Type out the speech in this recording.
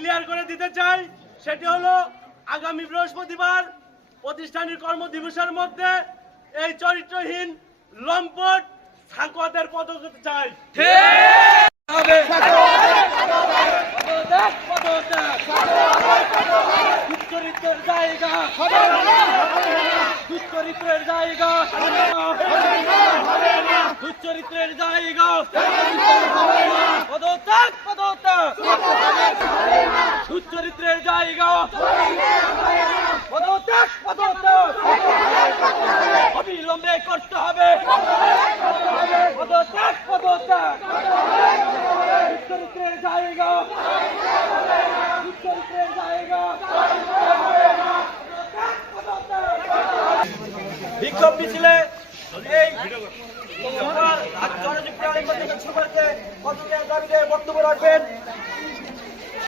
Clear করে দিতে চাই, সেটি হলো আগামী বৃহস্পতিবার প্রতিষ্ঠানের কর্মদিবসের মধ্যে এই চরিত্রহীন লম্পট সাকওয়াতের পদত্যাগ চাই। দুশ্চরিত্রের জায়গা, দুশ্চরিত্রের জায়গা, দুশ্চরিত্রের জায়গা, পদত্যাগ, পদত্যাগ, দুশ্চরিত্রের জায়গা, পদত্যাগ, পদত্যাগ, অবিলম্বে করতে হবে, পদত্যাগ, পদত্যাগ, দুশ্চরিত্রের জায়গা, দুশ্চরিত্রের জায়গা, বিক্ষোভ মিছিলে এই সভার জনজীবন বক্তব্য রাখবেন